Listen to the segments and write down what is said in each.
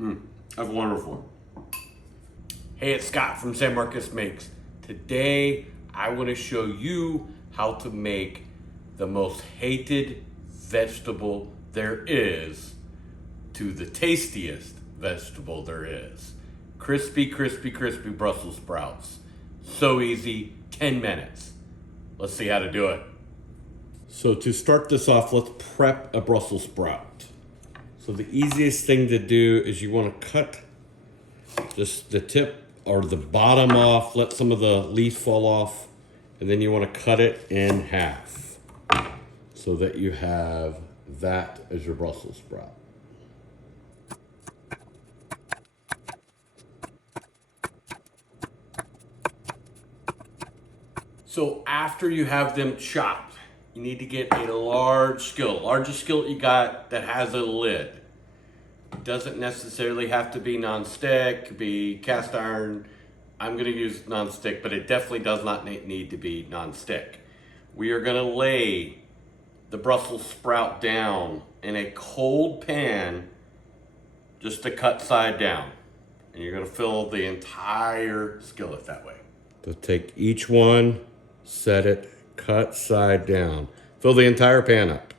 That's wonderful. Hey, it's Scott from San Marcos Makes. Today, I want to show you how to make the most hated vegetable there is to the tastiest vegetable there is. Crispy, crispy, crispy Brussels sprouts. So easy, 10 minutes. Let's see how to do it. So to start this off, let's prep a Brussels sprout. So the easiest thing to do is you want to cut just the tip or the bottom off, let some of the leaves fall off, and then you want to cut it in half so that you have that as your Brussels sprout. So after you have them chopped, you need to get a large skillet, largest skillet you got that has a lid. It doesn't necessarily have to be non-stick, could be cast iron. I'm gonna use non-stick, but it definitely does not need to be non-stick. We are gonna lay the Brussels sprout down in a cold pan just to cut side down. And you're gonna fill the entire skillet that way. So take each one, set it, cut side down. Fill the entire pan up.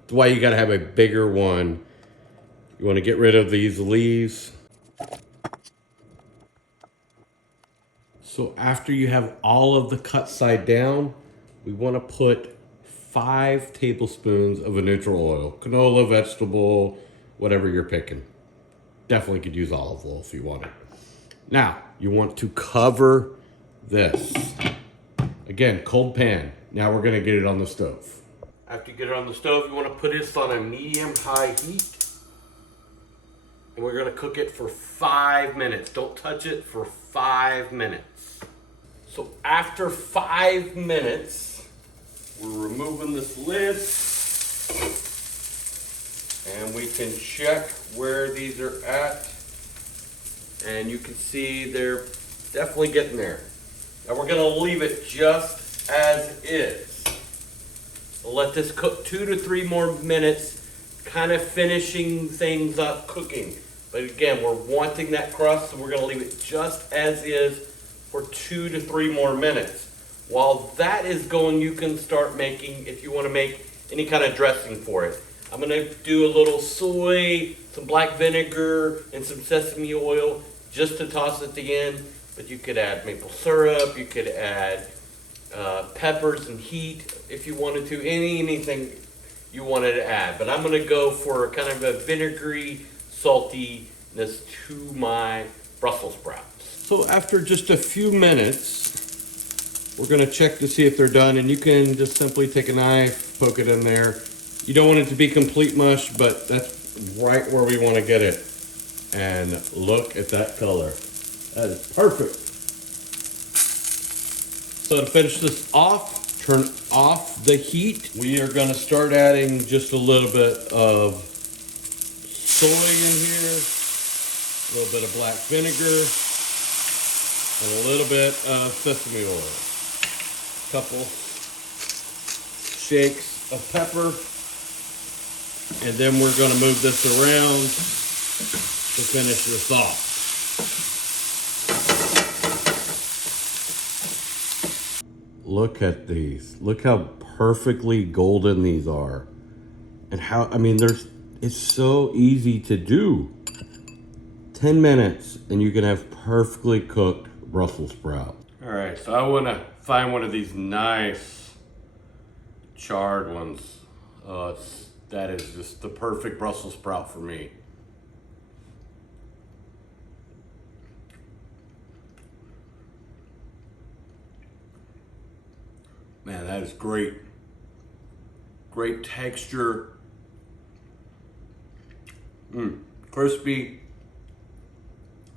That's why you gotta have a bigger one. You wanna get rid of these leaves. So after you have all of the cut side down, we wanna put 5 tablespoons of a neutral oil. Canola, vegetable, whatever you're picking. Definitely could use olive oil if you want it. Now, you want to cover this. Again, cold pan. Now we're gonna get it on the stove. After you get it on the stove, you wanna put this on a medium-high heat. And we're gonna cook it for 5 minutes. Don't touch it for 5 minutes. So after 5 minutes, we're removing this lid. And we can check where these are at. And you can see they're definitely getting there. Now we're gonna leave it just as is. We'll let this cook 2 to 3 more minutes, kind of finishing things up cooking. But again, we're wanting that crust, so we're gonna leave it just as is for 2 to 3 more minutes. While that is going, you can start making, if you wanna make any kind of dressing for it. I'm gonna do a little soy, some black vinegar, and some sesame oil just to toss at the end. But you could add maple syrup, you could add peppers and heat if you wanted to, anything you wanted to add. But I'm gonna go for kind of a vinegary saltiness to my Brussels sprouts. So after just a few minutes, we're gonna check to see if they're done, and you can just simply take a knife, poke it in there. You don't want it to be complete mush, but that's right where we wanna get it. And look at that color. That is perfect. So to finish this off, turn off the heat. We are gonna start adding just a little bit of soy in here, a little bit of black vinegar, and a little bit of sesame oil. A couple shakes of pepper. And then we're gonna move this around to finish this off. Look at these. Look how perfectly golden these are. And how, I mean, it's so easy to do. 10 minutes and you can have perfectly cooked Brussels sprout. All right, so I wanna find one of these nice charred ones. That is just the perfect Brussels sprout for me. Man, that is great. Great texture. Crispy.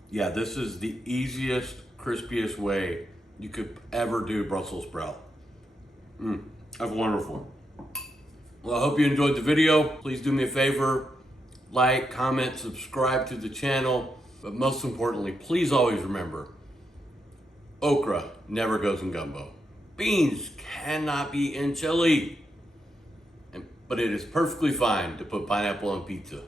Yeah, this is the easiest, crispiest way you could ever do Brussels sprout. That's wonderful. Well, I hope you enjoyed the video. Please do me a favor, like, comment, subscribe to the channel. But most importantly, please always remember, okra never goes in gumbo. Beans cannot be in chili. But it is perfectly fine to put pineapple on pizza.